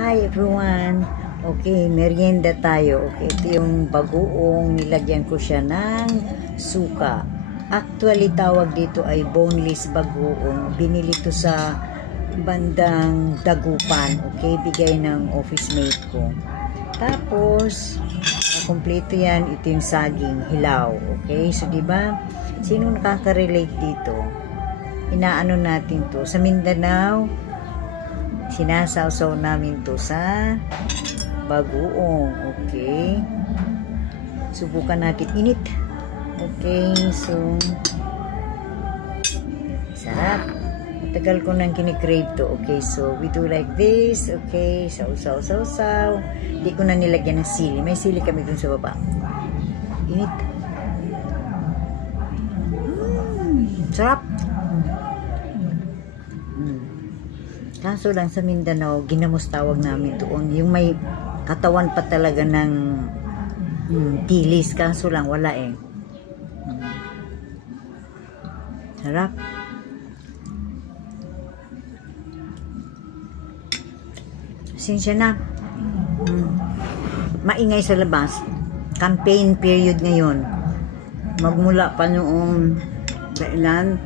Hi everyone! Okay, merienda tayo. Okay, ito yung bagoong, nilagyan ko siya ng suka. Actually, tawag dito ay boneless bagoong. Binili to sa bandang Dagupan. Okay, bigay ng office mate ko. Tapos, kompleto yan. Ito yung saging, hilaw. Okay, so diba, sino nakaka-relate dito? Inaano natin to sa Mindanao, sinasawsaw namin to sa bagoong. Okay, subukan natin. Init. Okay, so sarap. Tagal ko nang kinikrave to. Okay, so we do like this. Okay, saw. Hindi ko na nilagyan ng sili. May sili kami dun sa baba. Init. Sarap. Kaso lang sa Mindanao, ginamos tawag namin doon. Yung may katawan pa talaga ng tilis. Kaso lang, wala eh. Sarap. Sinsya na. Maingay sa labas. Campaign period ngayon. Magmula pa noong kailan?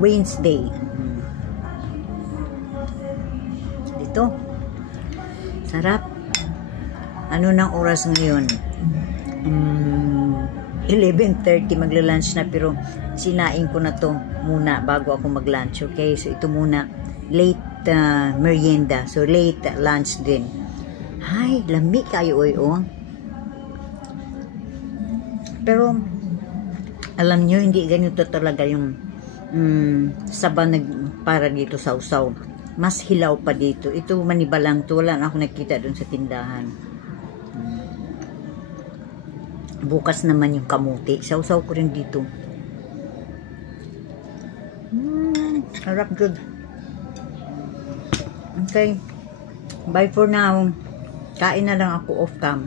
Wednesday. Ito. Sarap. Ano nang oras ngayon? 11:30 magla-lunch na, pero sinain ko na to muna bago ako mag-lunch. Okay, so ito muna. Late merienda. So late lunch din. Ay, lamig kayo oh. Pero alam nyo, hindi ganito talaga yung saban para dito sa usaw. Mas hilaw pa dito. Ito maniba lang to. Wala na ako nakita dun sa tindahan. Bukas naman yung kamuti. Sausaw ko rin dito. Harap good. Okay. Bye for now. Kain na lang ako off cam.